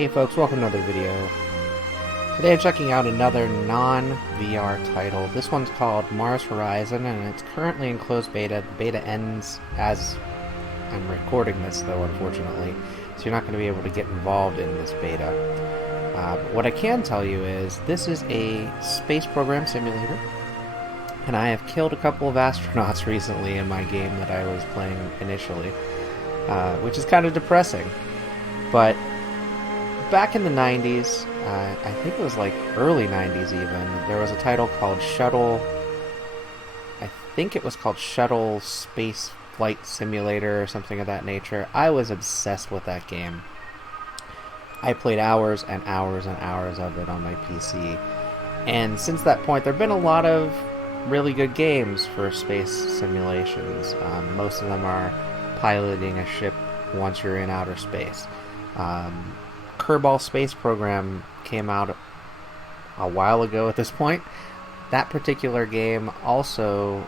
Hey folks, welcome to another video. Today I'm checking out another non-VR title. This one's called Mars Horizon, and it's currently in closed beta. The beta ends as I'm recording this, though, unfortunately, so you're not going to be able to get involved in this beta. But what I can tell you is this is a space program simulator, and I have killed a couple of astronauts recently in my game that I was playing initially, which is kind of depressing. But back in the 90s, I think it was like early 90s even, there was a title called Shuttle, I think it was called Shuttle Space Flight Simulator or something of that nature. I was obsessed with that game. I played hours and hours and hours of it on my PC. And since that point, there have been a lot of really good games for space simulations. Most of them are piloting a ship once you're in outer space. Kerbal Space Program came out a while ago at this point. That particular game also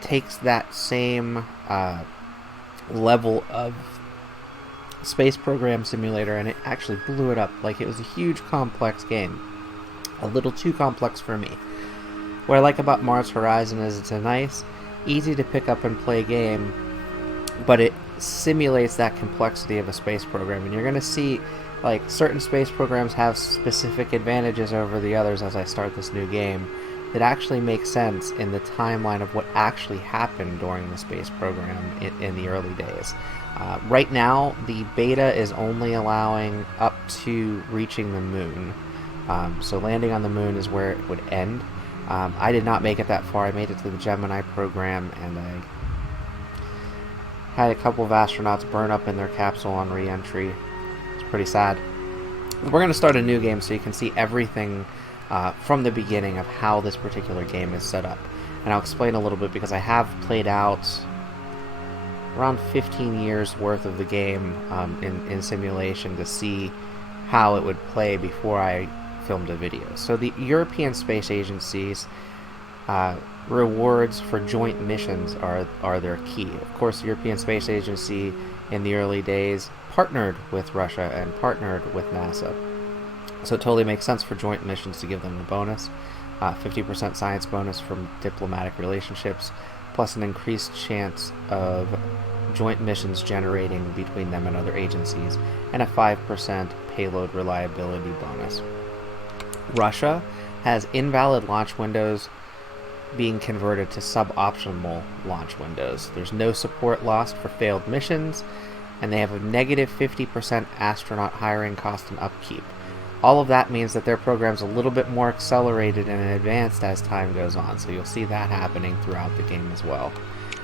takes that same level of space program simulator, and it actually blew it up. Like, it was a huge, complex game. A little too complex for me. What I like about Mars Horizon is it's a nice, easy to pick up and play game, but it simulates that complexity of a space program, and you're going to see like certain space programs have specific advantages over the others as I start this new game that actually make sense in the timeline of what actually happened during the space program in the early days. Right now, the beta is only allowing up to reaching the moon, so landing on the moon is where it would end. I did not make it that far. I made it to the Gemini program, and I had a couple of astronauts burn up in their capsule on re-entry. It's pretty sad. We're going to start a new game so you can see everything from the beginning of how this particular game is set up. And I'll explain a little bit because I have played out around 15 years worth of the game in simulation to see how it would play before I filmed a video. So the European Space Agency's rewards for joint missions are their key. Of course, the European Space Agency in the early days partnered with Russia and partnered with NASA. So it totally makes sense for joint missions to give them a bonus. 50% science bonus from diplomatic relationships, plus an increased chance of joint missions generating between them and other agencies, and a 5% payload reliability bonus. Russia has invalid launch windows being converted to suboptimal launch windows. There's no support lost for failed missions, and they have a negative 50% astronaut hiring cost and upkeep. All of that means that their program's a little bit more accelerated and advanced as time goes on, so you'll see that happening throughout the game as well.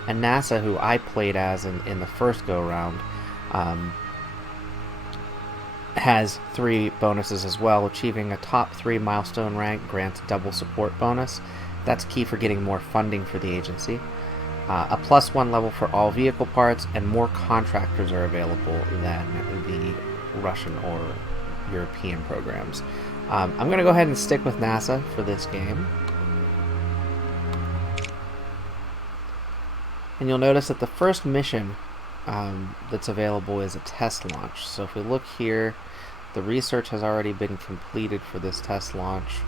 And NASA, who I played as in the first go-round, has 3 bonuses as well. Achieving a top 3 milestone rank grants a double support bonus. That's key for getting more funding for the agency. A +1 level for all vehicle parts, and more contractors are available than the Russian or European programs. I'm going to go ahead and stick with NASA for this game. And you'll notice that the first mission that's available is a test launch. So if we look here, the research has already been completed for this test launch.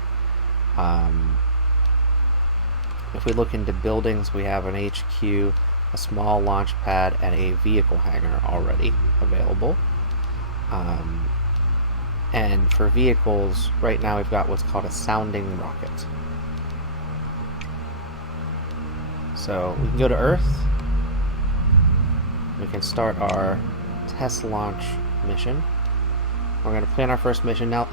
If we look into buildings, we have an HQ, a small launch pad, and a vehicle hangar already available. And for vehicles, right now we've got what's called a sounding rocket. So we can go to Earth. We can start our test launch mission. We're going to plan our first mission. Now,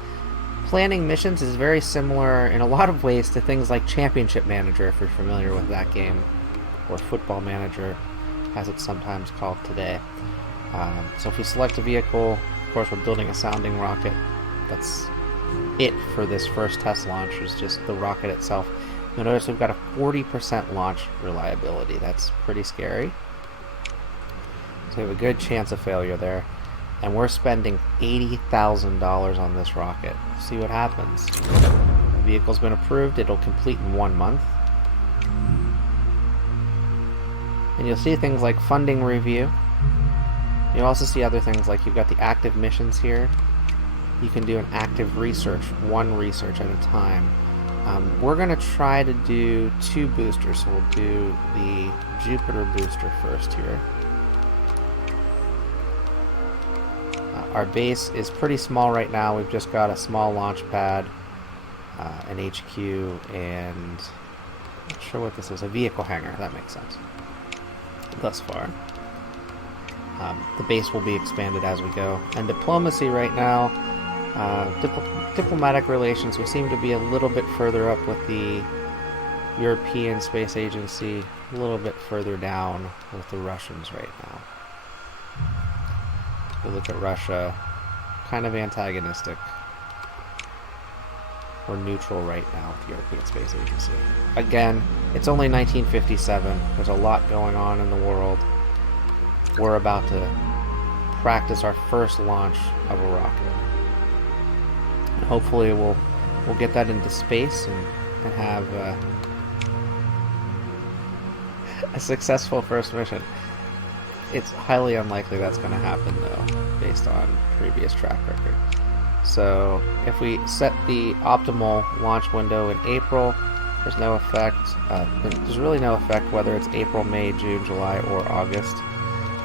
planning missions is very similar in a lot of ways to things like Championship Manager, if you're familiar with that game, or Football Manager, as it's sometimes called today. So if we select a vehicle, of course we're building a sounding rocket. That's it for this first test launch, is just the rocket itself. You'll notice we've got a 40% launch reliability. That's pretty scary. So we have a good chance of failure there. And we're spending $80,000 on this rocket. See what happens. The vehicle's been approved. It'll complete in 1 month. And you'll see things like funding review. You also see other things like you've got the active missions here. You can do an active research, one research at a time. We're going to try to do 2 boosters, so we'll do the Jupiter booster first here. Our base is pretty small right now. We've just got a small launch pad, an HQ, and I'm not sure what this is. A vehicle hangar. That makes sense. Thus far. The base will be expanded as we go. And diplomacy right now, diplomatic relations, we seem to be a little bit further up with the European Space Agency, a little bit further down with the Russians right now. If we look at Russia, kind of antagonistic. We're neutral right now with the European Space Agency. Again, it's only 1957. There's a lot going on in the world. We're about to practice our first launch of a rocket. And hopefully we'll get that into space and have a successful first mission. It's highly unlikely that's going to happen, though, based on previous track record. So if we set the optimal launch window in April, there's no effect. There's really no effect whether it's April, May, June, July, or August.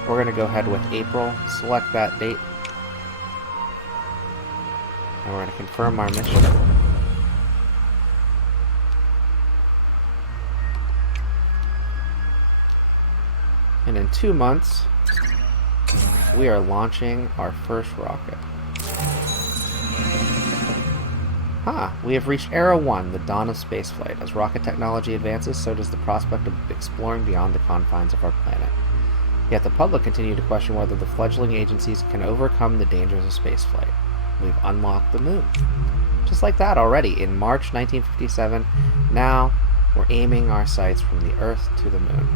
We're going to go ahead with April, select that date, and we're going to confirm our mission. And in 2 months, we are launching our first rocket. We have reached Era 1, the dawn of spaceflight. As rocket technology advances, so does the prospect of exploring beyond the confines of our planet. Yet the public continue to question whether the fledgling agencies can overcome the dangers of spaceflight. We've unlocked the moon. Just like that already, in March 1957, now we're aiming our sights from the Earth to the moon.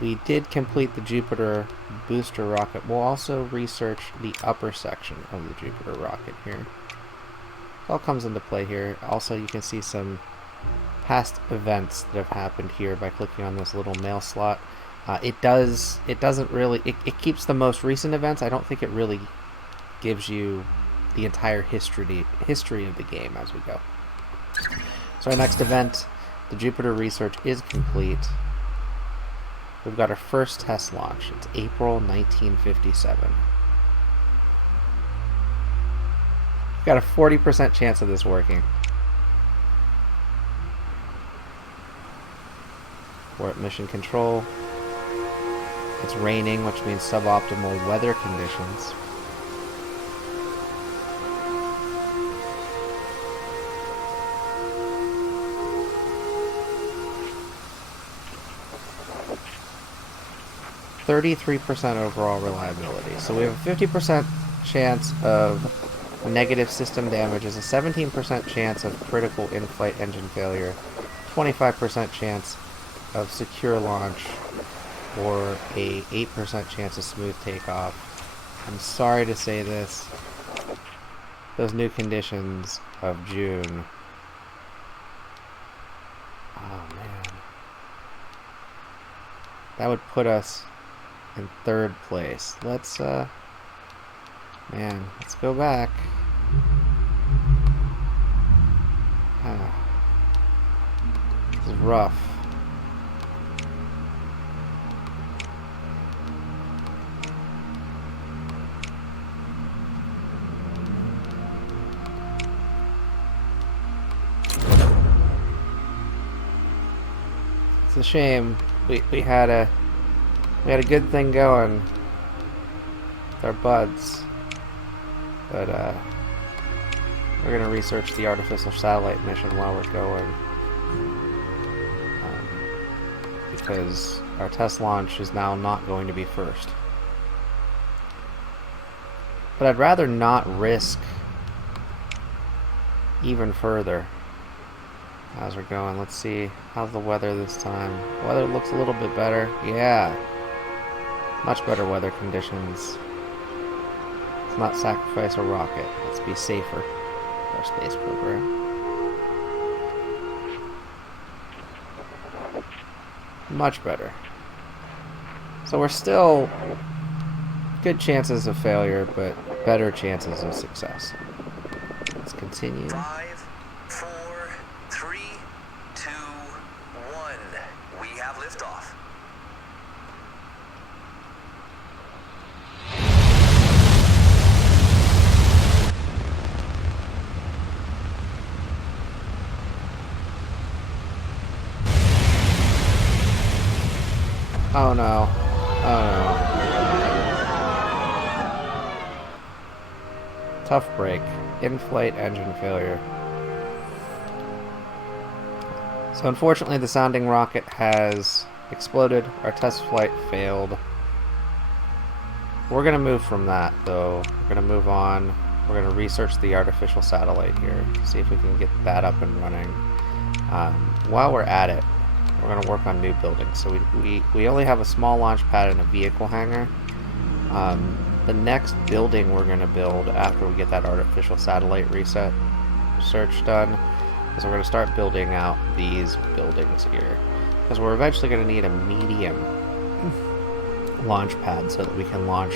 We did complete the Jupiter booster rocket. We'll also research the upper section of the Jupiter rocket here. It all comes into play here. Also, you can see some past events that have happened here by clicking on this little mail slot. It keeps the most recent events. I don't think it really gives you the entire history of the game as we go. So our next event, the Jupiter research, is complete. We've got our first test launch. It's April 1957. We've got a 40% chance of this working. We're at mission control. It's raining, which means suboptimal weather conditions. .33% overall reliability. So we have a 50% chance of negative system damages, a 17% chance of critical in-flight engine failure, 25% chance of secure launch, or a 8% chance of smooth takeoff. I'm sorry to say this, those new conditions of June. Oh man. That would put us in 3rd place. Let's go back. This is rough. It's a shame. We had a good thing going with our buds, but we're going to research the artificial satellite mission while we're going, because our test launch is now not going to be first. But I'd rather not risk even further as we're going. Let's see, how's the weather this time? Weather looks a little bit better. Yeah. Much better weather conditions. Let's not sacrifice a rocket. Let's be safer with our space program. Much better. So we're still good chances of failure, but better chances of success. Let's continue. 5, 4, 3, 2, 1. We have liftoff. Oh no. Oh no. Tough break. In-flight engine failure. So unfortunately the sounding rocket has exploded. Our test flight failed. We're going to move from that though. We're going to move on. We're going to research the artificial satellite here. See if we can get that up and running. While we're at it, we're going to work on new buildings. So we only have a small launch pad and a vehicle hangar. The next building we're going to build after we get that artificial satellite research done is we're going to start building out these buildings here. Because we're eventually going to need a medium launch pad so that we can launch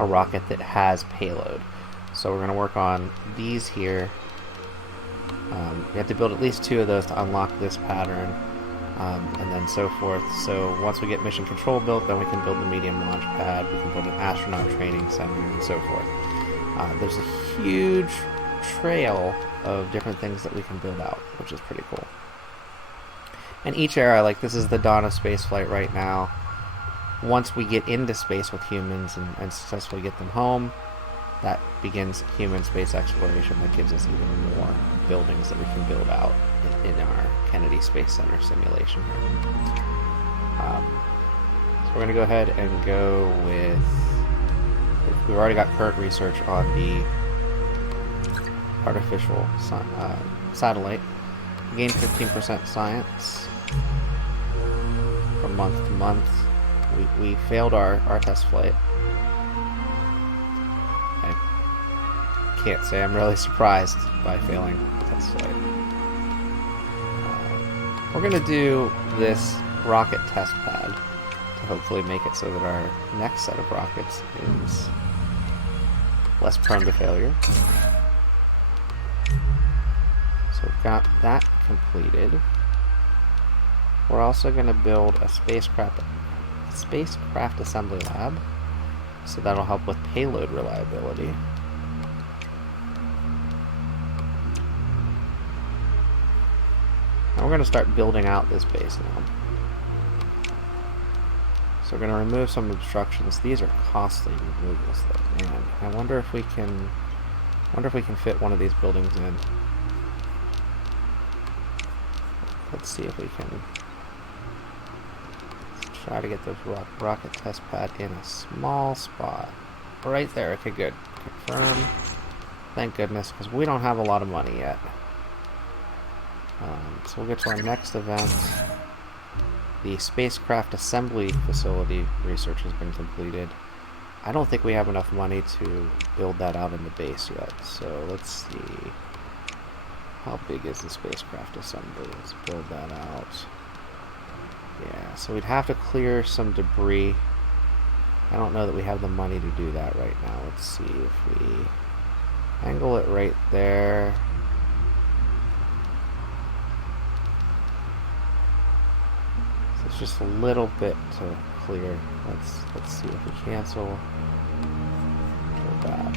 a rocket that has payload. So we're going to work on these here. We have to build at least 2 of those to unlock this pattern. And then so forth. So once we get mission control built, then we can build the medium launch pad, we can build an astronaut training center, and so forth. There's a huge trail of different things that we can build out, which is pretty cool. And each era, like this is the dawn of spaceflight right now. Once we get into space with humans and successfully get them home, that begins human space exploration that gives us even more buildings that we can build out in our Kennedy Space Center simulation here. So we're going to go ahead and go with... We've already got current research on the artificial satellite. We gained 15% science from month to month. We failed our test flight. Can't say I'm really surprised by failing test flight. We're going to do this rocket test pad to hopefully make it so that our next set of rockets is less prone to failure. So we've got that completed. We're also going to build a spacecraft assembly lab, so that'll help with payload reliability. And we're going to start building out this base now. So we're going to remove some obstructions. These are costly removals though, man. I wonder if we can fit one of these buildings in. Let's see if we can try to get this rocket test pad in a small spot. Right there. Okay, good. Confirm. Thank goodness, because we don't have a lot of money yet. So we'll get to our next event. The spacecraft assembly facility research has been completed. I don't think we have enough money to build that out in the base yet. So let's see. How big is the spacecraft assembly? Let's build that out. Yeah, so we'd have to clear some debris. I don't know that we have the money to do that right now. Let's see if we angle it right there. So it's just a little bit to clear. Let's see if we cancel. Go back.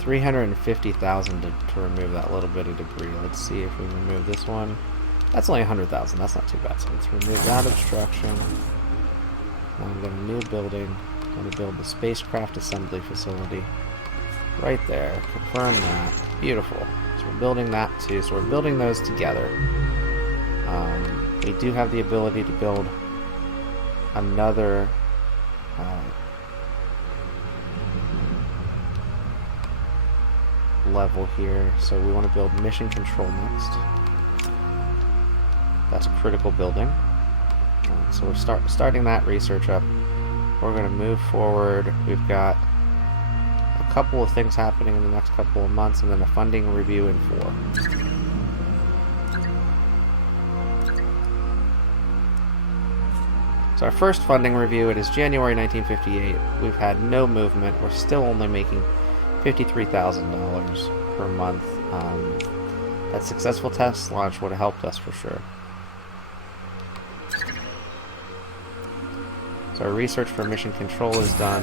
350,000 to remove that little bit of debris. Let's see if we remove this one. That's only 100,000. That's not too bad. So let's remove that obstruction. Now I'm going to new building. I'm going to build the spacecraft assembly facility right there. Confirm that. Beautiful. So we're building that too. So we're building those together. We do have the ability to build another level here. So we want to build mission control next. That's a critical building. So we're starting that research up. We're going to move forward. We've got a couple of things happening in the next couple of months, and then a funding review in 4. So our first funding review, it is January 1958. We've had no movement. We're still only making $53,000 per month. That successful test launch would have helped us for sure. So our research for mission control is done.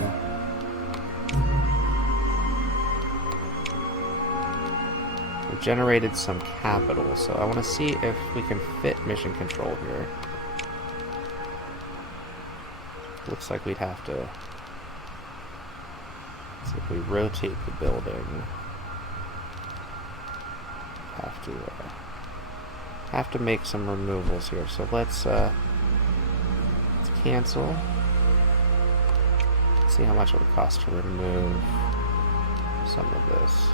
We've generated some capital, so I want to see if we can fit mission control here. Looks like we'd have to... Let's see if we rotate the building. Have to make some removals here. So let's cancel. See how much it would cost to remove some of this.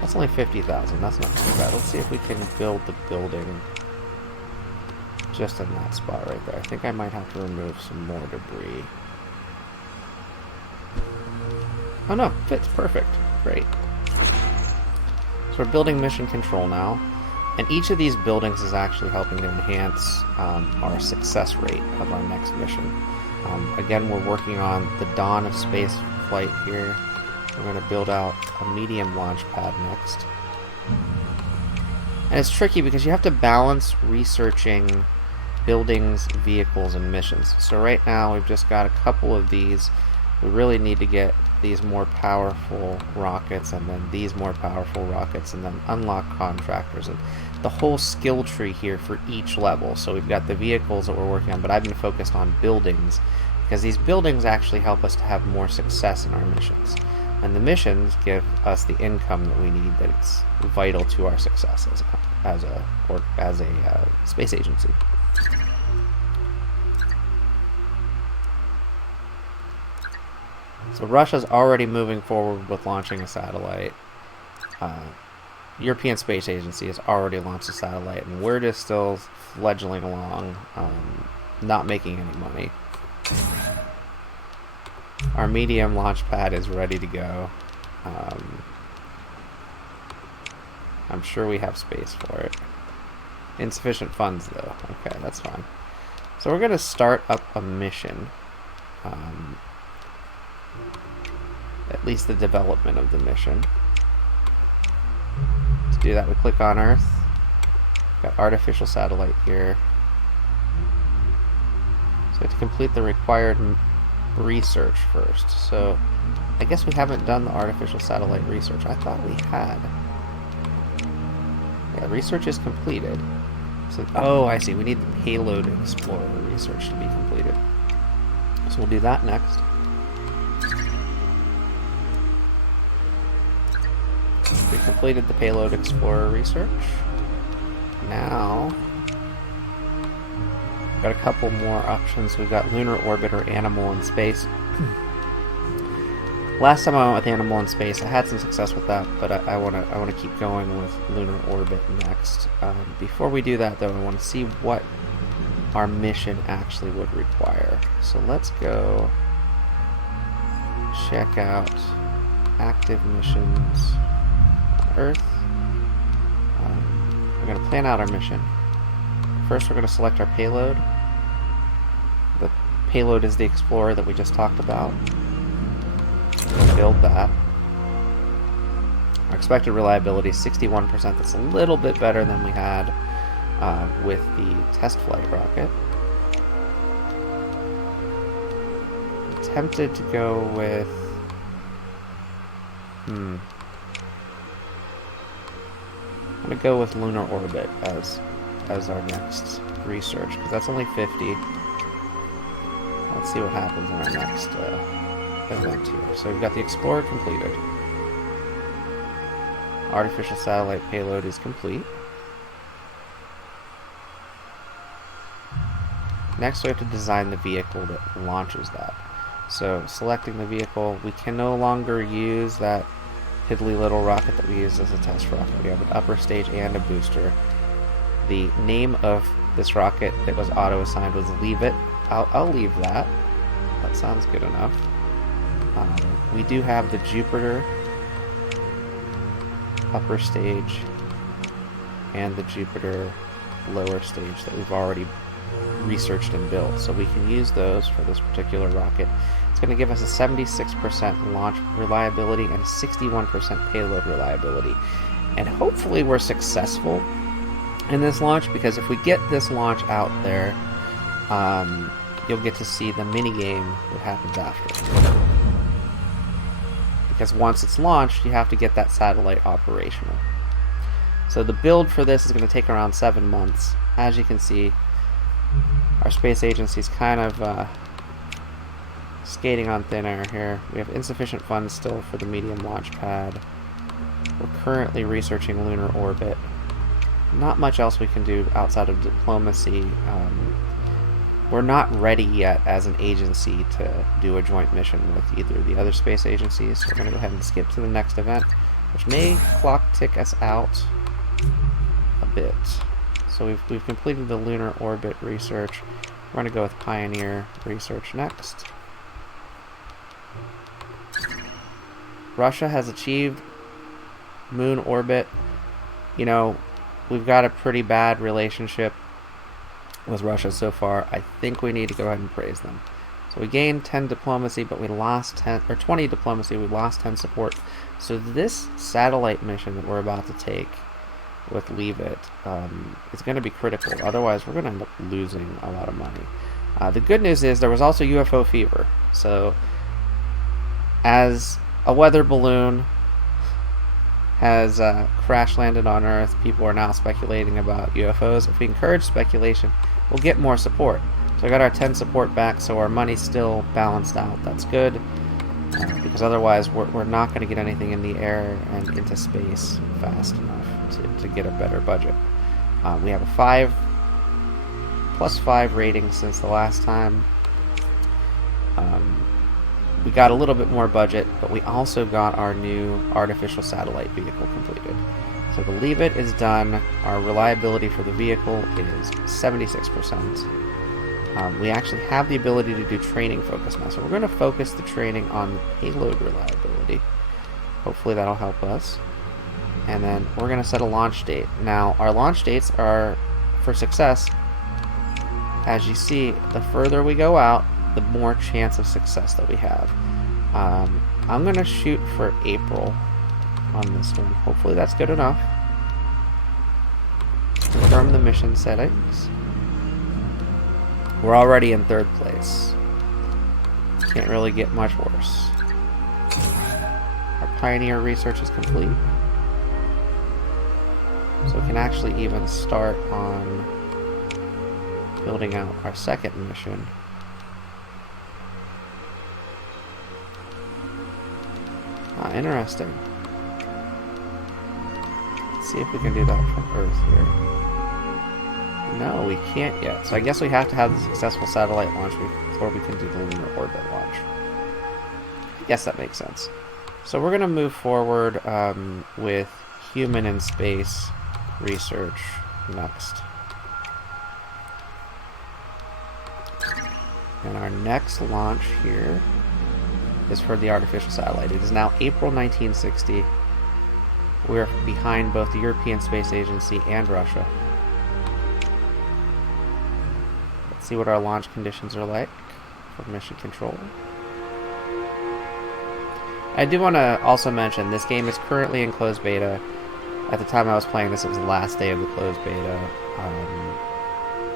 That's only 50,000. That's not too bad. Let's see if we can build the building just in that spot right there. I think I might have to remove some more debris. Oh no, fits perfect. Great. So we're building mission control now, and each of these buildings is actually helping to enhance our success rate of our next mission. Again, we're working on the dawn of space flight here. We're going to build out a medium launch pad next. And it's tricky because you have to balance researching buildings, vehicles, and missions. So right now we've just got a couple of these. We really need to get these more powerful rockets, and then these more powerful rockets, and then unlock contractors, and the whole skill tree here for each level. So we've got the vehicles that we're working on, but I've been focused on buildings because these buildings actually help us to have more success in our missions. And the missions give us the income that we need, that's vital to our success as a space agency. So Russia's already moving forward with launching a satellite. European Space Agency has already launched a satellite, and we're just still fledgling along, not making any money. Our medium launch pad is ready to go. I'm sure we have space for it. Insufficient funds, though. Okay, that's fine. So we're going to start up a mission. At least the development of the mission. To do that, we click on Earth. Got artificial satellite here. So we have to complete the required research first. So I guess we haven't done the artificial satellite research. I thought we had. Yeah, research is completed. So, oh, I see. We need the payload explorer research to be completed. So we'll do that next. We completed the payload explorer research. Now, we've got a couple more options. We've got lunar orbiter, animal in space. Last time I went with animal in space, I had some success with that, but I want to keep going with lunar orbit next. Before we do that, though, I want to see what our mission actually would require. So let's go check out active missions. Earth. We're going to plan out our mission. First, we're going to select our payload. The payload is the Explorer that we just talked about. We'll build that. Our expected reliability is 61%. That's a little bit better than we had with the test flight rocket. I'm tempted to go with... I'm going to go with lunar orbit as our next research, because that's only 50. Let's see what happens in our next event here. So we've got the Explorer completed. Artificial satellite payload is complete. Next we have to design the vehicle that launches that. So selecting the vehicle, we can no longer use that piddly little rocket that we used as a test rocket. We have an upper stage and a booster. The name of this rocket that was auto-assigned was Leave It. I'll leave that. That sounds good enough. We do have the Jupiter upper stage and the Jupiter lower stage that we've already researched and built. So we can use those for this particular rocket. It's going to give us a 76% launch reliability and 61% payload reliability. And hopefully we're successful in this launch, because if we get this launch out there, you'll get to see the mini-game that happens after. Because once it's launched, you have to get that satellite operational. So the build for this is going to take around 7 months. As you can see, our space agency's kind of skating on thin air here. We have insufficient funds still for the medium launch pad. We're currently researching lunar orbit. Not much else we can do outside of diplomacy. We're not ready yet as an agency to do a joint mission with either of the other space agencies. So we're going to go ahead and skip to the next event, which may clock tick us out a bit. So we've completed the lunar orbit research. We're going to go with Pioneer research next. Russia has achieved moon orbit. You know, we've got a pretty bad relationship with Russia so far. I think we need to go ahead and praise them. So we gained 10 diplomacy, but we lost 10, or 20 diplomacy, we lost 10 support. So this satellite mission that we're about to take with Leave It is going to be critical. Otherwise, we're going to end up losing a lot of money. The good news is there was also UFO fever. So as a weather balloon has crash landed on Earth, people are now speculating about UFOs. If we encourage speculation, we'll get more support. So I got our 10 support back, so our money's still balanced out. That's good, because otherwise we're not going to get anything in the air and into space fast enough to get a better budget. We have a 5+5 rating since the last time. We got a little bit more budget, but we also got our new artificial satellite vehicle completed. So the Leave It is done. Our reliability for the vehicle is 76%. We actually have the ability to do training focus now, so we're going to focus the training on the payload reliability. Hopefully that'll help us. And then we're going to set a launch date. Now, our launch dates are, for success, as you see, the further we go out, the more chance of success that we have. I'm going to shoot for April on this one. Hopefully that's good enough. Confirm the mission settings. We're already in 3rd place. Can't really get much worse. Our Pioneer research is complete. So we can actually even start on building out our 2nd mission. Interesting. Let's see if we can do that from Earth here. No, we can't yet. So I guess we have to have the successful satellite launch before we can do the lunar orbit launch. I guess that makes sense. So we're going to move forward with human in space research next. And our next launch here is for the artificial satellite. It is now April 1960. We're behind both the European Space Agency and Russia. Let's see what our launch conditions are like for mission control. I do want to also mention this game is currently in closed beta. At the time I was playing this, it was the last day of the closed beta.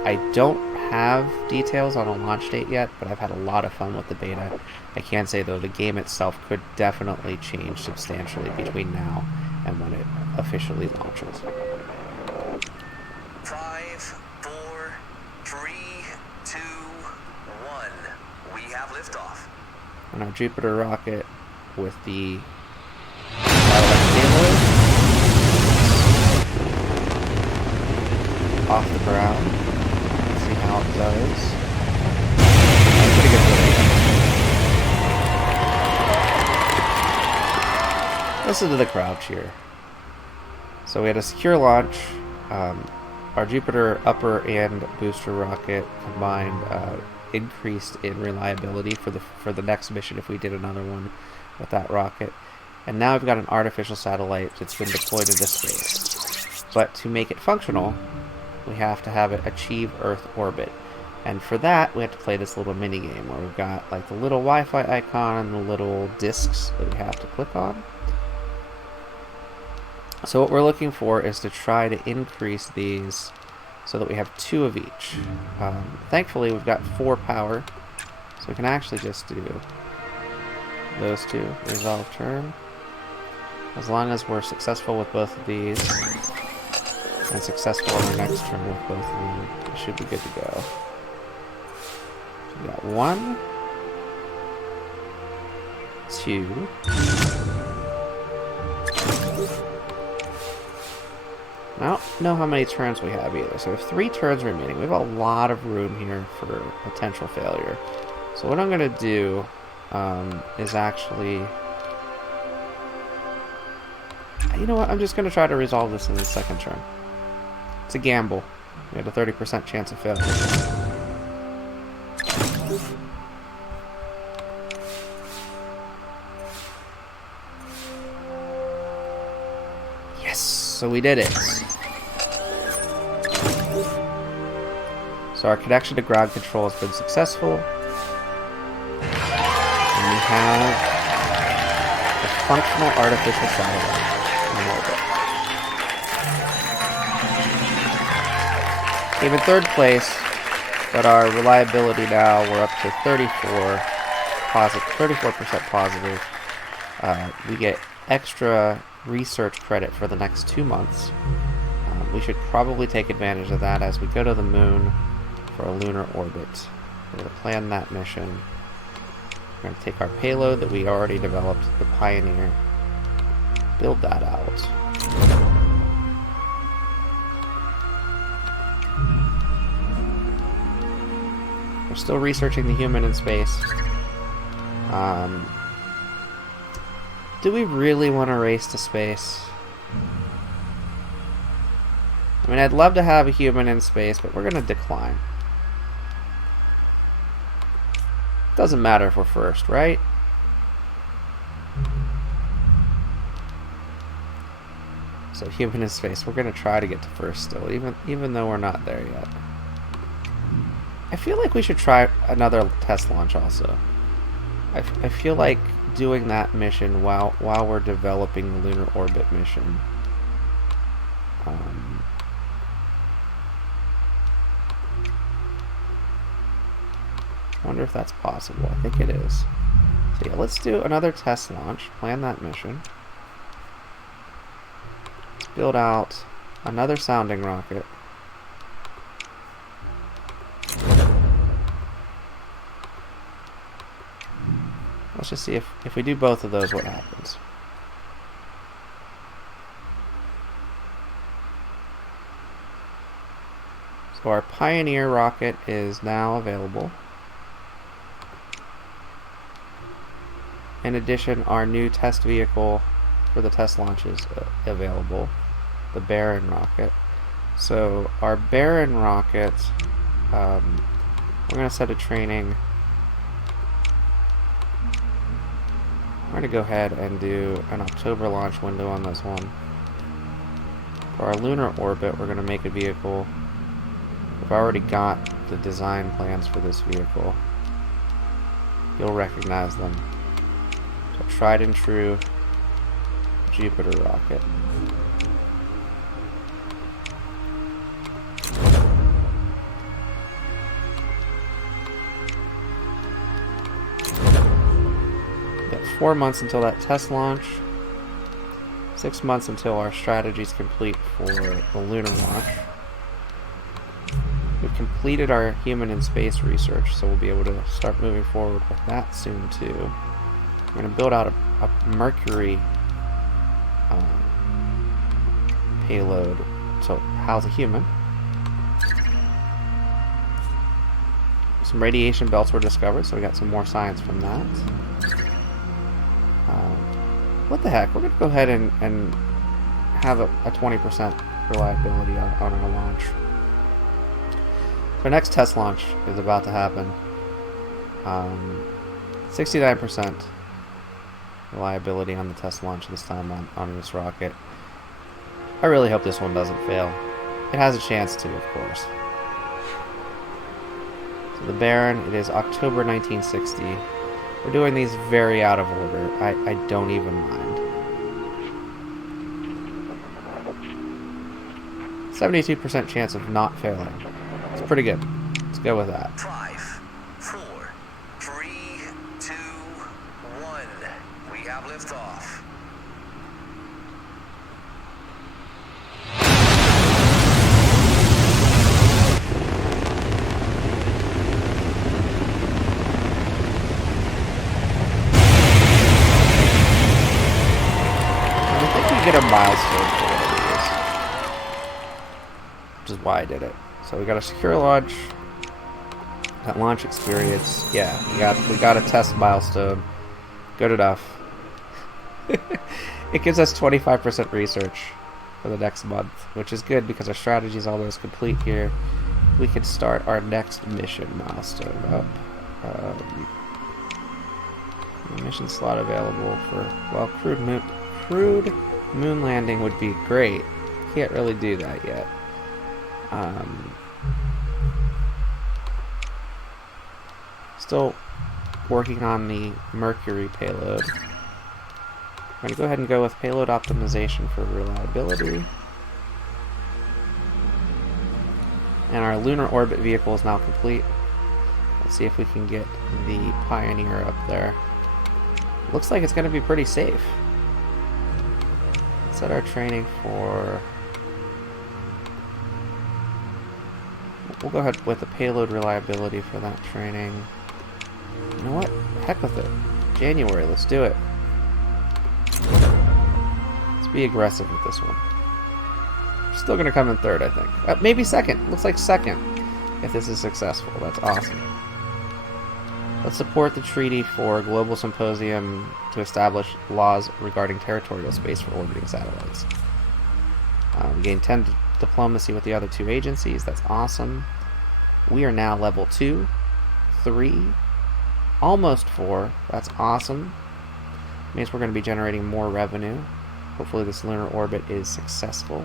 I don't have details on a launch date yet, but I've had a lot of fun with the beta. I can say, though, the game itself could definitely change substantially between now and when it officially launches. 5, 4, 3, 2, 1. We have liftoff. On our Jupiter rocket with the satellite payload off the ground. Let's see how it does. Pretty good footing. Listen to the crowd cheer. So we had a secure launch. Our Jupiter upper and booster rocket combined increased in reliability for the next mission if we did another one with that rocket. And now we've got an artificial satellite that's been deployed into space. But to make it functional, we have to have it achieve Earth orbit. And for that, we have to play this little mini game where we've got like the little Wi-Fi icon and the little discs that we have to click on. So what we're looking for is to try to increase these so that we have 2 of each. Thankfully, we've got 4 power, so we can actually just do those 2. Resolve turn. As long as we're successful with both of these, and successful on our next turn with both of them, we should be good to go. So we got 1, 2. I don't know how many turns we have either. So we have 3 turns remaining. We have a lot of room here for potential failure. So what I'm going to do is actually... You know what? I'm just going to try to resolve this in the second turn. It's a gamble. We had a 30% chance of failure. Yes! So we did it. So our connection to ground control has been successful. And we have a functional artificial satellite in orbit. Came in 3rd place, but our reliability now, we're up to 34% positive. We get extra research credit for the next 2 months. We should probably take advantage of that as we go to the moon for a lunar orbit. We're going to plan that mission. We're going to take our payload that we already developed, the Pioneer, build that out. We're still researching the human in space. Do we really want to race to space? I mean, I'd love to have a human in space, but we're going to decline. Doesn't matter if we're first, right? So human in space, we're going to try to get to first still, even though we're not there yet. I feel like we should try another test launch also. I feel like doing that mission while we're developing the lunar orbit mission. I wonder if that's possible. I think it is. So yeah, let's do another test launch. Plan that mission. Let's build out another sounding rocket. Let's just see if we do both of those, what happens. So our Pioneer rocket is now available. In addition, our new test vehicle for the test launch is available, the Baron rocket. So our Baron rocket, we're going to set a training. We're going to go ahead and do an October launch window on this one. For our lunar orbit, we're going to make a vehicle. We've already got the design plans for this vehicle. You'll recognize them. So tried and true Jupiter rocket. Got 4 months until that test launch. 6 months until our strategy is complete for the lunar launch. We've completed our human in space research, so we'll be able to start moving forward with that soon too. We're going to build out a Mercury payload to house a human. Some radiation belts were discovered, so we got some more science from that. What the heck? We're going to go ahead and have a 20% reliability on our launch. Our next test launch is about to happen. 69% reliability on the test launch this time on this rocket. I really hope this one doesn't fail. It has a chance to, of course. For the Baron, it is October 1960. We're doing these very out of order. I don't even mind. 72% chance of not failing. It's pretty good. Let's go with that. 5, 4, 3, 2, 1. We have liftoff. I think we get a milestone for whatever it is, which is why I did it. So we got a secure launch, got launch experience. Yeah, we got a test milestone. Good enough. It gives us 25% research for the next month, which is good because our strategy is almost complete here. We can start our next mission milestone up. Mission slot available for, well, crewed moon landing would be great. Can't really do that yet. Still working on the Mercury payload. I'm going to go ahead and go with payload optimization for reliability. And our lunar orbit vehicle is now complete. Let's see if we can get the Pioneer up there. Looks like it's going to be pretty safe. Let's set our training for... We'll go ahead with the payload reliability for that training. You know what? Heck with it. January, let's do it. Let's be aggressive with this one. Still going to come in third, I think. Maybe second. Looks like second if this is successful. That's awesome. Let's support the treaty for a global symposium to establish laws regarding territorial space for orbiting satellites. We gained 10 diplomacy with the other two agencies. That's awesome. We are now level 2, 3, almost 4. That's awesome. Means we're going to be generating more revenue. Hopefully this lunar orbit is successful.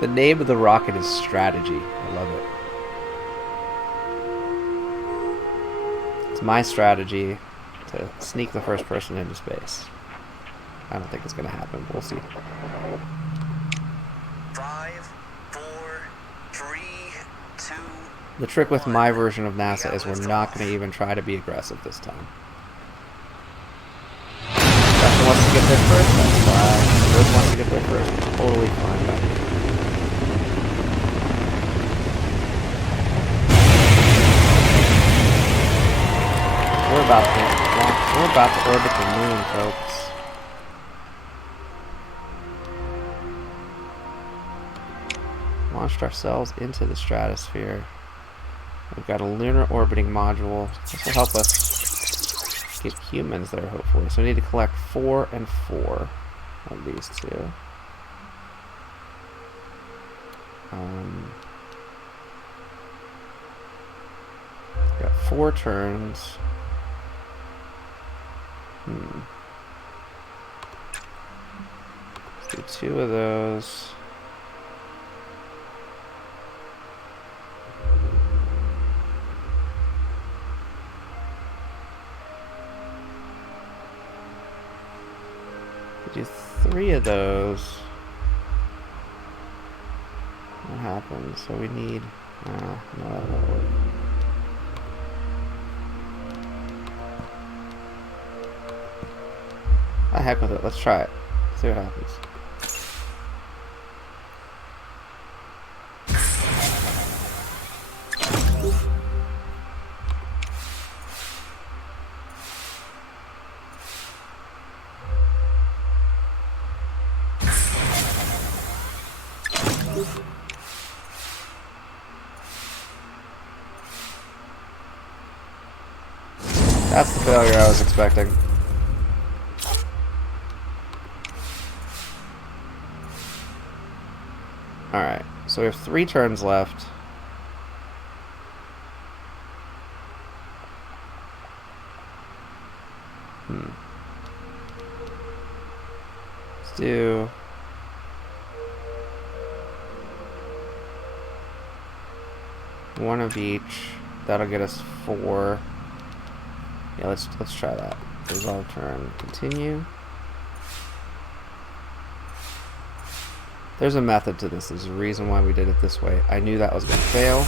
The name of the rocket is Strategy. I love it. It's my strategy to sneak the first person into space. I don't think it's going to happen. We'll see. 5, 4, 3, 2. The trick with my version of NASA is we're not going to even try to be aggressive this time. Russia wants to get there first, that's fine. Earth wants to get there first, totally fine by me. We're about to orbit the moon, folks. Launched ourselves into the stratosphere. We've got a lunar orbiting module. This will help us get humans there, hopefully. So we need to collect 4 and 4 of these two. Got 4 turns. Let's do 2 of those. Do 3 of those. What happens? So we need... no, that won't work. The heck with it. Let's try it. See what happens. That's the failure I was expecting. Alright, so we have 3 turns left. Let's do... one of each. That'll get us 4. Yeah, let's try that. Resolve turn. Continue. There's a method to this. There's a reason why we did it this way. I knew that was going to fail.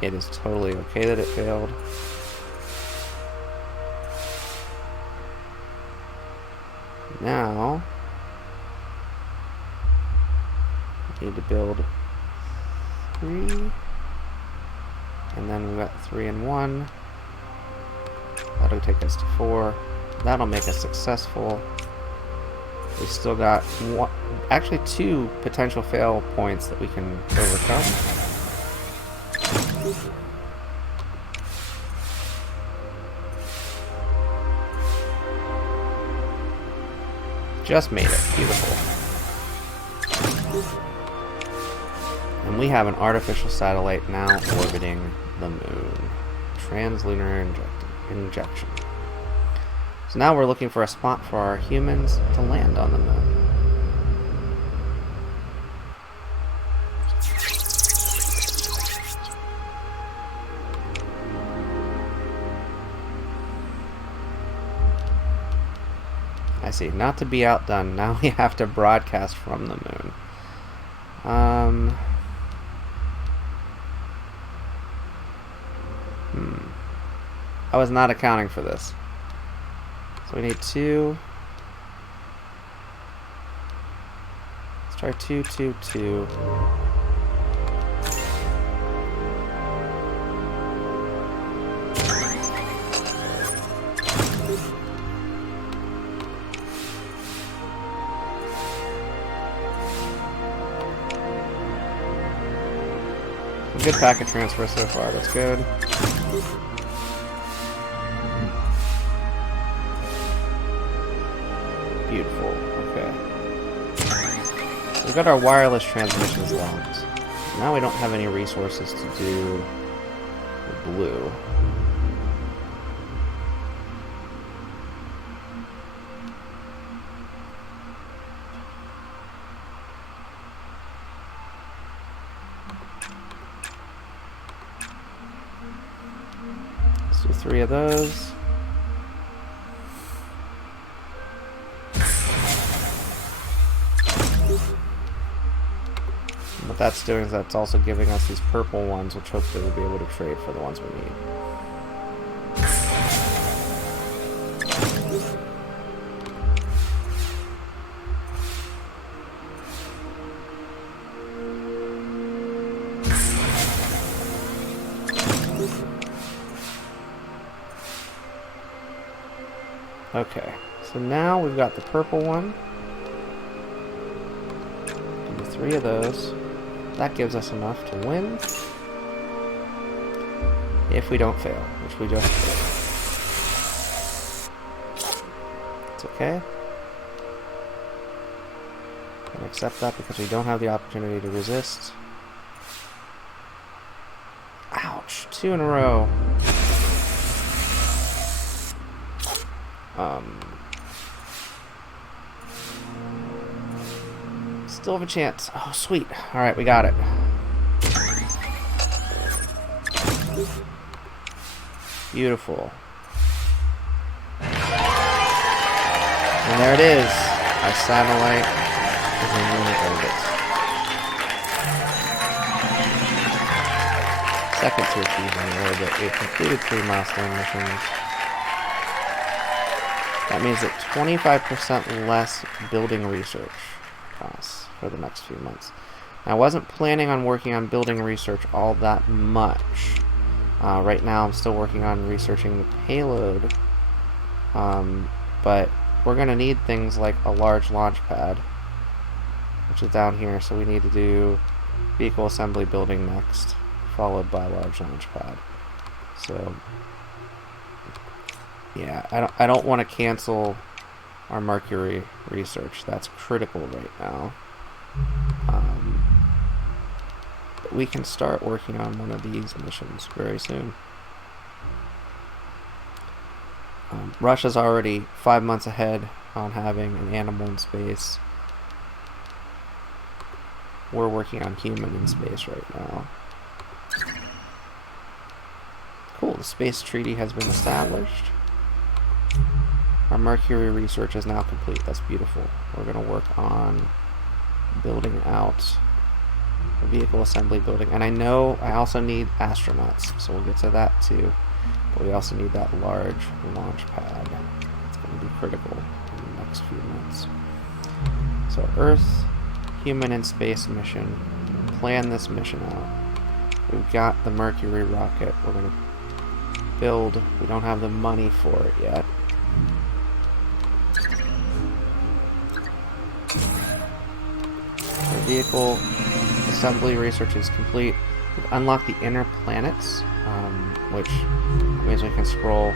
It is totally okay that it failed. Now, I need to build 3. And then we've got 3 and 1. That'll take us to 4. That'll make us successful. We still got actually 2 potential fail points that we can overcome. Just made it. Beautiful. And we have an artificial satellite now orbiting the moon. Translunar injection. So now we're looking for a spot for our humans to land on the moon. I see. Not to be outdone, now we have to broadcast from the moon. I was not accounting for this. So we need 2. Let's try 2, 2, 2. Good packet transfer so far, that's good. Beautiful, okay. We've got our wireless transmissions locked. Now we don't have any resources to do the blue. Let's do 3 of those. What that's doing is that's also giving us these purple ones, which hopefully we'll be able to trade for the ones we need. Okay, so now we've got the purple one. Do 3 of those. That gives us enough to win. If we don't fail, which we just did. It's okay. Can accept that because we don't have the opportunity to resist. Ouch, 2 in a row. Still have a chance. Oh, sweet. Alright, we got it. Beautiful. And there it is. Our satellite is in lunar orbit. Second to achieve lunar orbit. We've completed 3 milestone missions. That means that 25% less building research costs for the next few months. Now, I wasn't planning on working on building research all that much. Right now I'm still working on researching the payload, but we're going to need things like a large launch pad, which is down here, so we need to do vehicle assembly building next, followed by a large launch pad. So yeah, I don't want to cancel our Mercury research. That's critical right now. But we can start working on one of these missions very soon. Russia's already 5 months ahead on having an animal in space. We're working on human in space right now. Cool, the space treaty has been established. Our Mercury research is now complete. That's beautiful. We're going to work on building out a vehicle assembly building. And I know I also need astronauts, so we'll get to that too. But we also need that large launch pad. It's going to be critical in the next few months. So Earth, human in space mission. Plan this mission out. We've got the Mercury rocket. We're going to build. We don't have the money for it yet. Our vehicle assembly research is complete. We've unlocked the inner planets, which means we can scroll.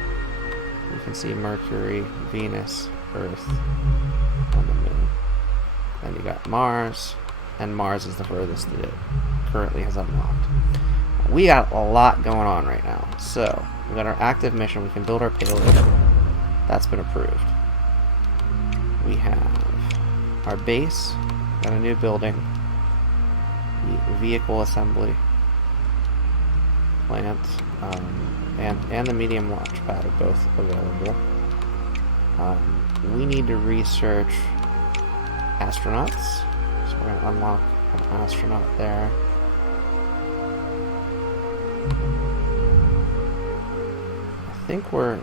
We can see Mercury, Venus, Earth, and the Moon. Then you got Mars, and Mars is the furthest that it currently has unlocked. We got a lot going on right now. So, we got our active mission. We can build our payload. That's been approved. We have our base. Got a new building. The vehicle assembly plant. And the medium launch pad are both available. We need to research astronauts. So we're going to unlock an astronaut there. I think we're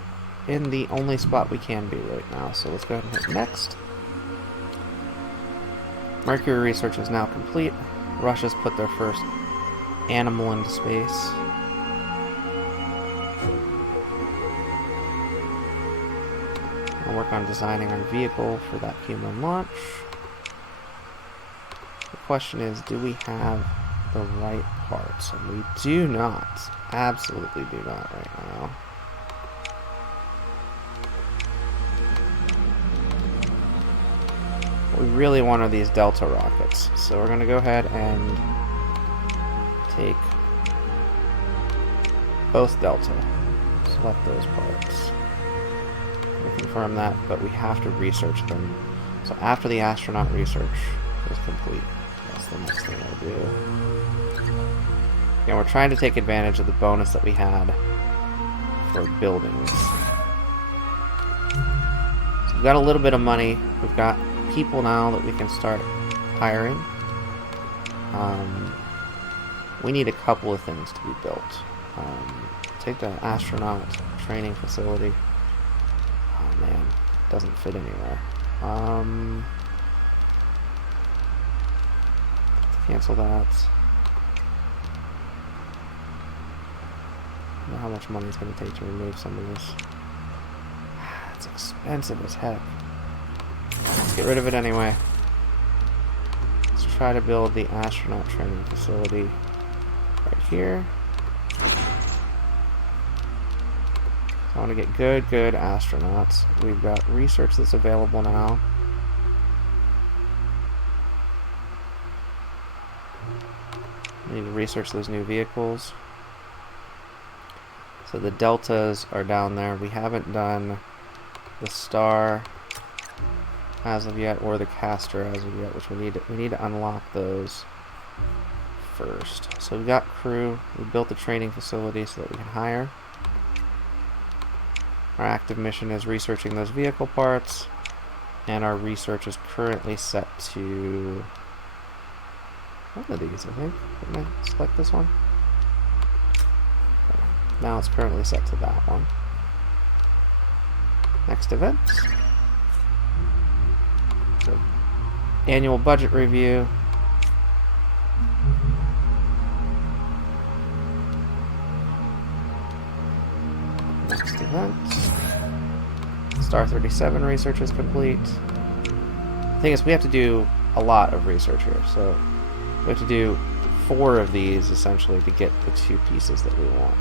in the only spot we can be right now, so let's go ahead and hit next. Mercury research is now complete. Russia's put their first animal into space. I'll work on designing our vehicle for that human launch. The question is, do we have the right parts? And we do not. Absolutely do not right now. What we really want are these Delta rockets. So we're going to go ahead and take both Delta. Select those parts. We'll confirm that, but we have to research them. So after the astronaut research is complete, that's the next thing we'll do. Again, we're trying to take advantage of the bonus that we had for buildings. So we've got a little bit of money. We've got people now that we can start hiring. We need a couple of things to be built. Take the astronaut training facility. Oh man, it doesn't fit anywhere. Cancel that. I don't know how much money it's going to take to remove some of this. It's expensive as heck. Let's get rid of it anyway. Let's try to build the astronaut training facility right here. I want to get good astronauts. We've got research that's available now. We need to research those new vehicles. So the Deltas are down there. We haven't done the Star as of yet, or the Castor as of yet, which we need to unlock those first. So we've got crew. We built the training facility so that we can hire. Our active mission is researching those vehicle parts, and our research is currently set to one of these, I think. Didn't I select this one? Okay. Now it's currently set to that one. Next event. So, annual budget review. Next event. Star 37 research is complete. The thing is, we have to do a lot of research here, so we have to do 4 of these essentially to get the 2 pieces that we want.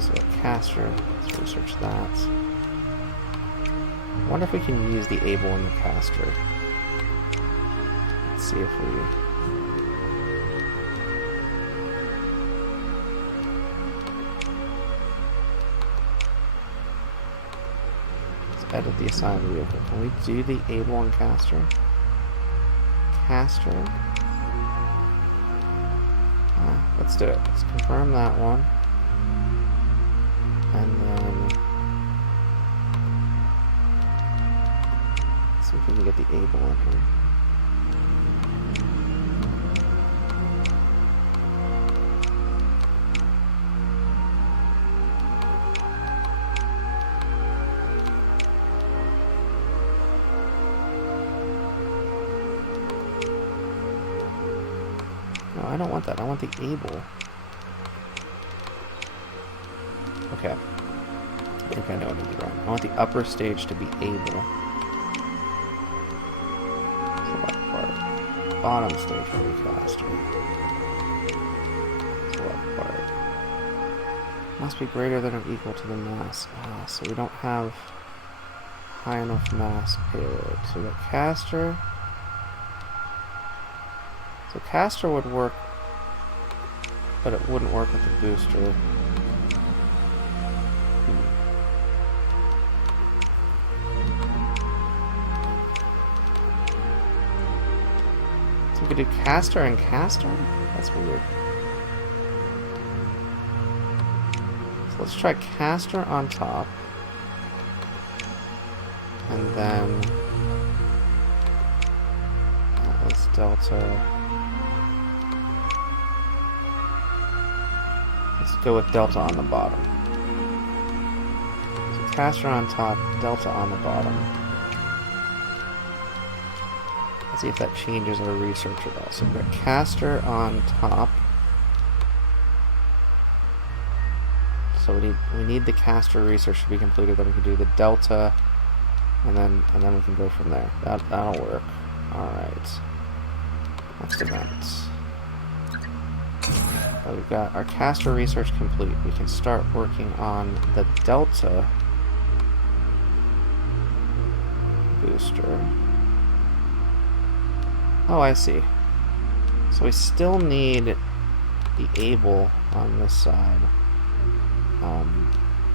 So Castor, let's research that. I wonder if we can use the Able and the Castor. Let's see if we... edit the assigned vehicle. Can we do the able and caster? Caster. Let's do it. Let's confirm that one. And then let's see if we can get the able in here. No, I don't want that. I want the able. Okay. I think I know what I did wrong. I want the upper stage to be able. Select part. Bottom stage will be faster. Select part. Must be greater than or equal to the mass. So we don't have high enough mass payload. So we got caster. So caster would work, but it wouldn't work with the booster. So we could do caster and caster? That's weird. So let's try caster on top. And then let's delta. Let's go with delta on the bottom. So caster on top, delta on the bottom. Let's see if that changes our research at all. So we've got caster on top. So we need the caster research to be completed. Then we can do the delta, and then we can go from there. That'll work. All right. Next event. So we've got our caster research complete. We can start working on the delta booster. Oh, I see. So we still need the able on this side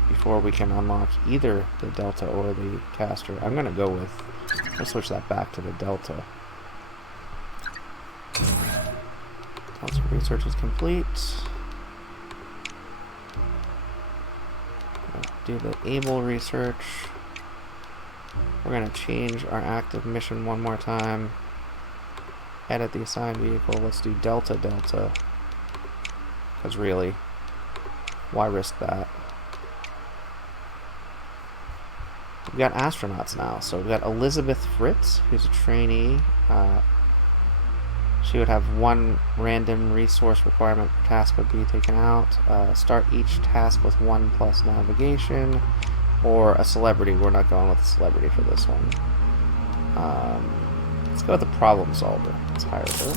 before we can unlock either the delta or the caster. I'm gonna go with, let's switch that back to the delta. Delta research is complete. Do the able research. We're gonna change our active mission one more time. Edit the assigned vehicle. Let's do delta. Because really, why risk that? We've got astronauts now. So we've got Elizabeth Fritz, who's a trainee. She would have one random resource requirement per task would be taken out. Start each task with 1+ navigation. Or a celebrity. We're not going with a celebrity for this one. Let's go with the problem solver. Let's hire her.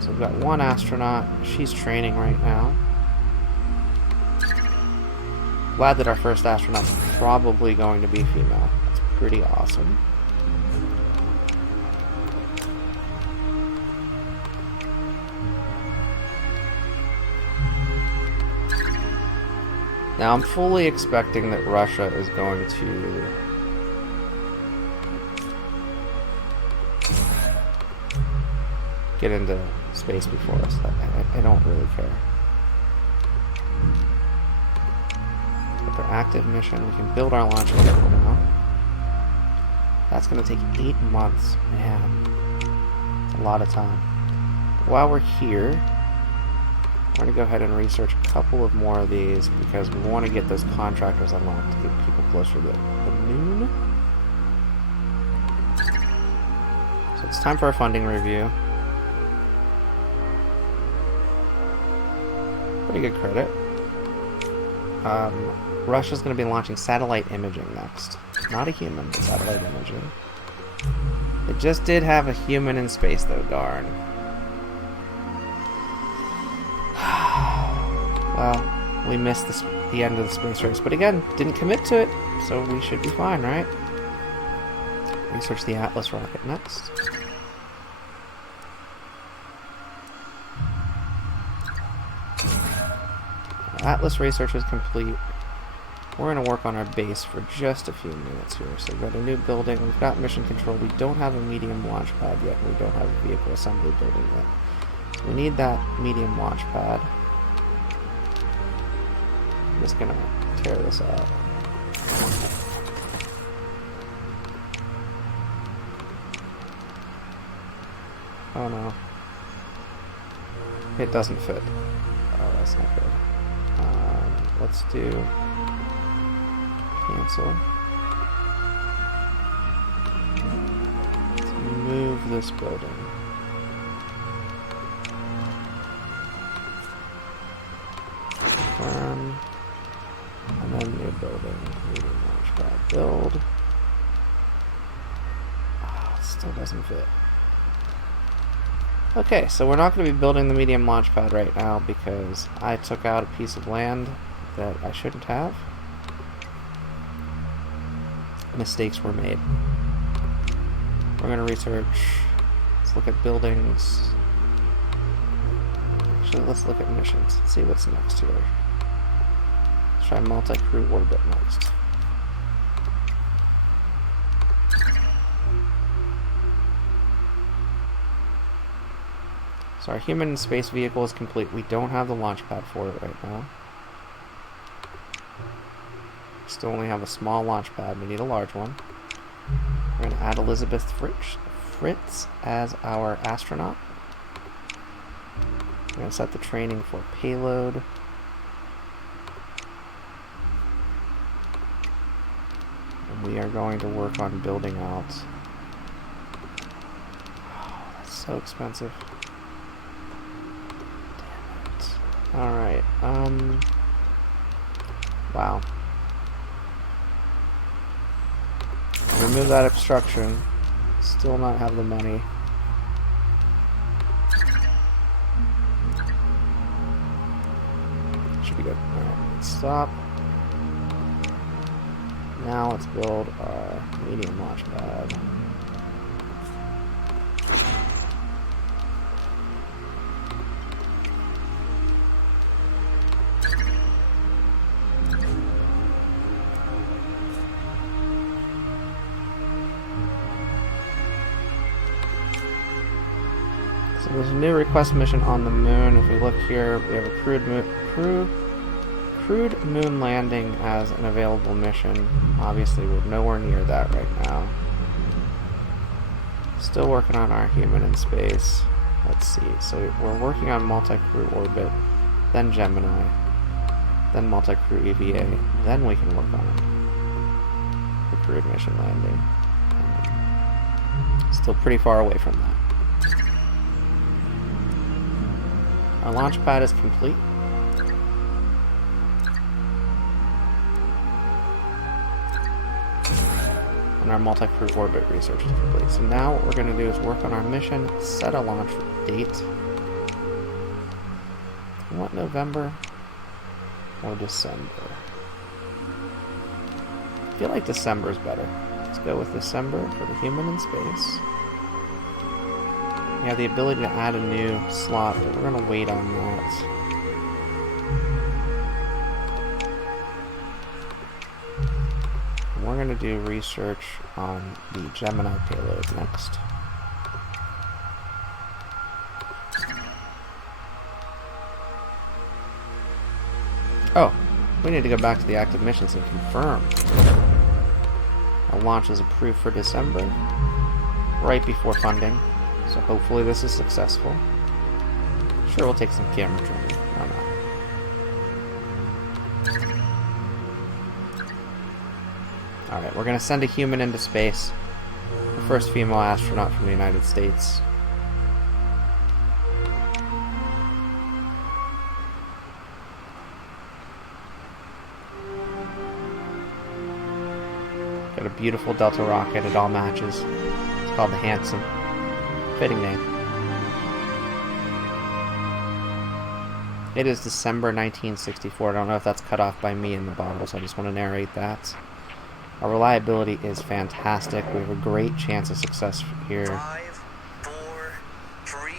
So we've got one astronaut. She's training right now. Glad that our first astronaut's probably going to be female. That's pretty awesome. Now I'm fully expecting that Russia is going to get into space before us. I don't really care. With their active mission, we can build our launch vehicle now. That's going to take 8 months. Man, it's a lot of time. But while we're here, we're going to go ahead and research a couple of more of these because we want to get those contractors unlocked to get people closer to the moon. So it's time for a funding review. Pretty good credit. Russia's going to be launching satellite imaging next. Not a human, but satellite imaging. It just did have a human in space, though, darn. Well, we missed the end of the space race, but again, didn't commit to it, so we should be fine, right? Research the Atlas rocket next. Atlas research is complete. we're going to work on our base for just a few minutes here. So we've got a new building. We've got mission control. We don't have a medium launch pad yet. We don't have a vehicle assembly building yet. So we need that medium launch pad. I'm just going to tear this out. Oh no. It doesn't fit. Oh, that's not good. Let's do cancel. Let's move this building. Confirm. And then new building. Medium launch pad build. Oh, it still doesn't fit. Okay, so we're not going to be building the medium launch pad right now because I took out a piece of land that I shouldn't have. Mistakes were made. We're going to research. Let's look at buildings. Actually, let's look at missions. Let's see what's next here. Let's try multi-crew orbit next. So our human space vehicle is complete. We don't have the launch pad for it right now. We still only have a small launch pad. We need a large one. We're going to add Elizabeth Fritz as our astronaut. We're going to set the training for payload. And we are going to work on building out. Oh, that's so expensive. Alright, wow. Remove that obstruction. Still not have the money. Should be good. Alright, let's stop. Now let's build our medium launch pad. So there's a new request mission on the moon. If we look here, we have a crewed moon landing as an available mission. Obviously, we're nowhere near that right now. Still working on our human in space. Let's see. So we're working on multi-crew orbit, then Gemini, then multi-crew EVA. Then we can work on the crewed mission landing. Still pretty far away from that. Our launch pad is complete. And our multi-crew orbit research is complete. So now what we're going to do is work on our mission, set a launch date. You want November or December? I feel like December is better. Let's go with December for the human in space. We have the ability to add a new slot, but we're going to wait on that. And we're going to do research on the Gemini payload next. Oh, we need to go back to the active missions and confirm. Our launch is approved for December, right before funding. So hopefully this is successful. Sure, we'll take some camera training. Why not? Alright, we're going to send a human into space. The first female astronaut from the United States. Got a beautiful Delta rocket. It all matches. It's called the Handsome. Fitting name. It is December 1964. I don't know if that's cut off by me in the bottle, so I just want to narrate that. Our reliability is fantastic. We have a great chance of success here. 5, 4, 3,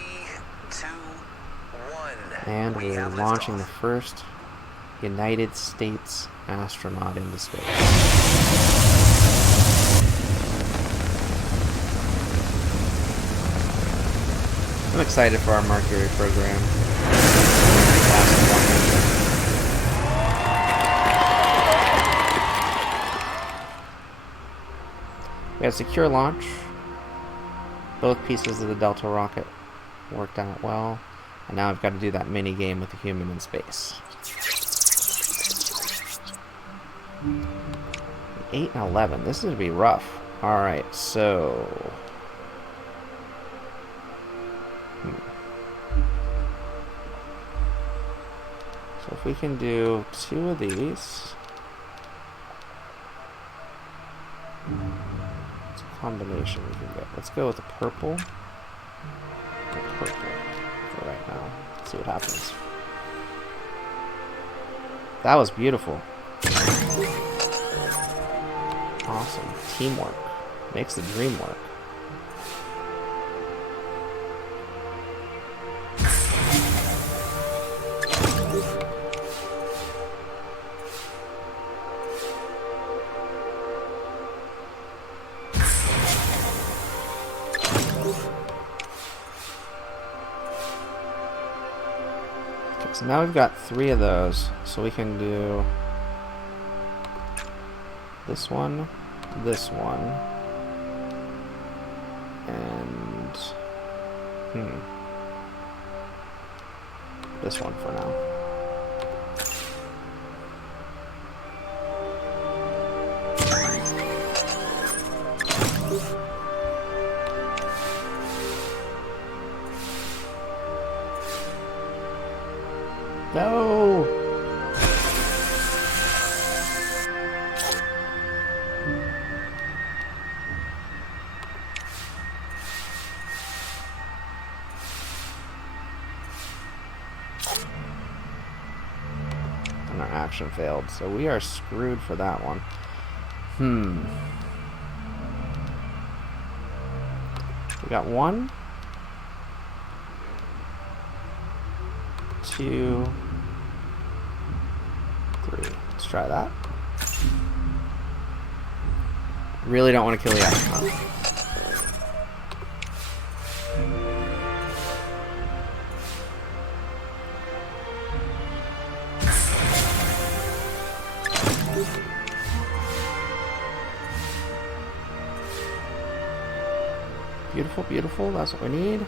2, 1. And we're launching the first United States astronaut into space. I'm excited for our Mercury program. We have secure launch. Both pieces of the Delta rocket worked out well. And now I've got to do that mini game with the human in space. 8 and 11. This is going to be rough. Alright, so... So if we can do 2 of these... It's a combination we can get. Let's go with the purple. The purple for right now. Let's see what happens. That was beautiful. Awesome. Teamwork. Makes the dream work. So now we've got 3 of those, so we can do this one, and this one for now. No! And our action failed, so we are screwed for that one. We got 1, 2, 3. Let's try that. Really don't want to kill the astronaut. Beautiful, beautiful. That's what we need.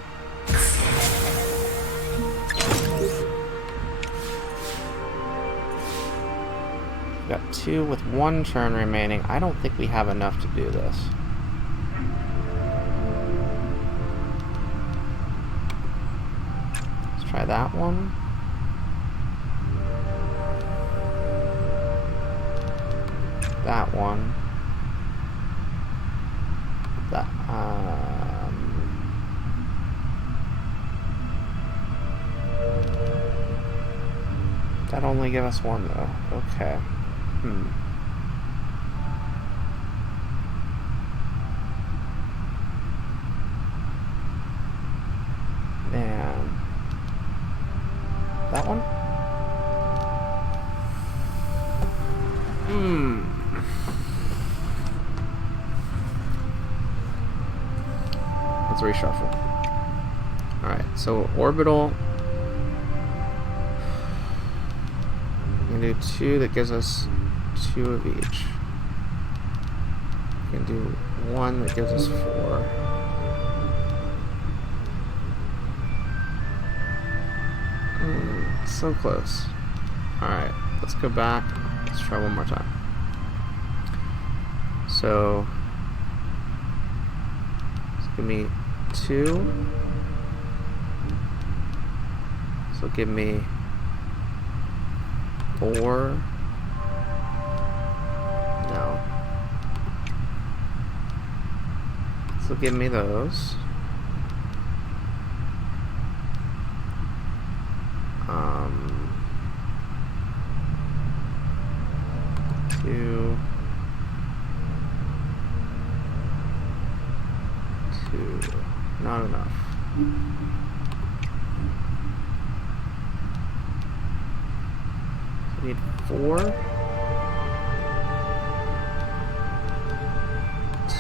We've got 2 with 1 turn remaining. I don't think we have enough to do this. Let's try that one. That one. That, that only give us 1 though. Okay. Man. That one? Let's reshuffle. Alright, so orbital. We can do 2 that gives us 2 of each. We can do 1 that gives us 4. So close. Alright, let's go back. Let's try one more time. So, give me 2. So give me 4. No. So give me those. 2. 2. Not enough. So Need 4.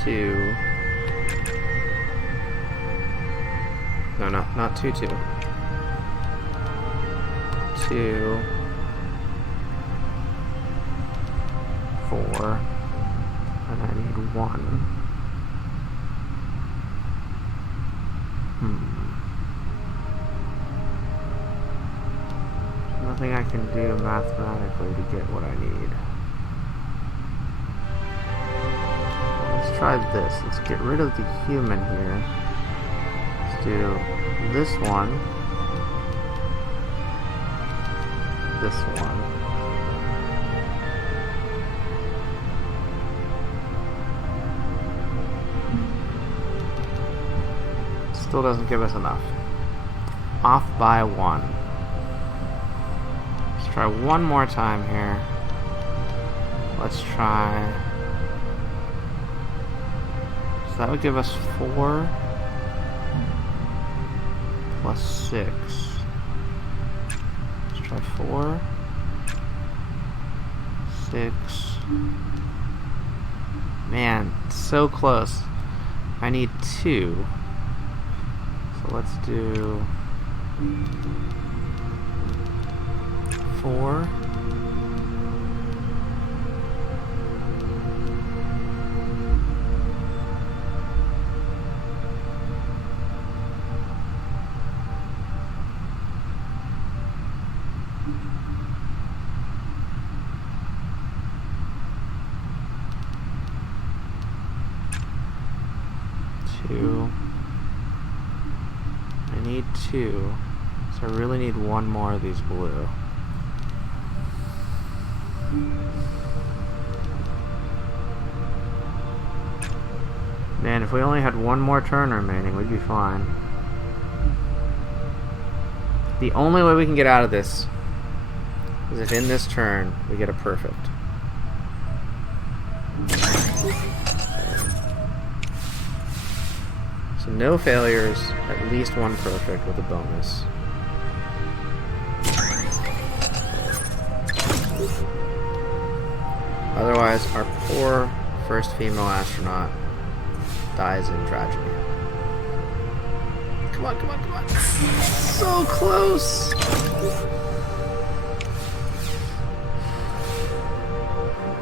2. No, not 2, 2. 2. 4. And I need 1. There's nothing I can do mathematically to get what I need. Let's try this. Let's get rid of the human here. Let's do this one. This one. Still doesn't give us enough. Off by 1. Let's try one more time here. Let's try... So that would give us 4 plus 6. Let's try 4, 6. Man, so close. I need 2. So let's do 4. I need 2, so I really need 1 more of these blue. Man, if we only had 1 more turn remaining, we'd be fine. The only way we can get out of this is if in this turn we get a perfect. So no failures, at least 1 perfect with a bonus. Otherwise, our poor first female astronaut dies in tragedy. Come on, come on, come on. So close!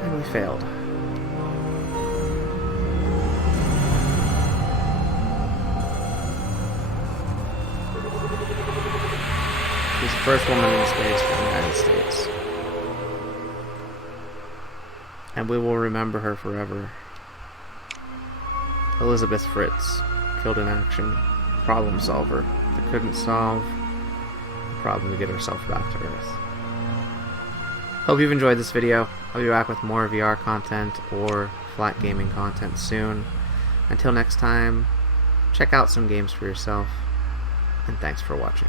And we failed. She's the first woman in space for the United States. And we will remember her forever. Elizabeth Fritz, killed in action, problem solver that couldn't solve the problem to get herself back to Earth. Hope you've enjoyed this video. I'll be back with more VR content or flat gaming content soon. Until next time, check out some games for yourself, and thanks for watching.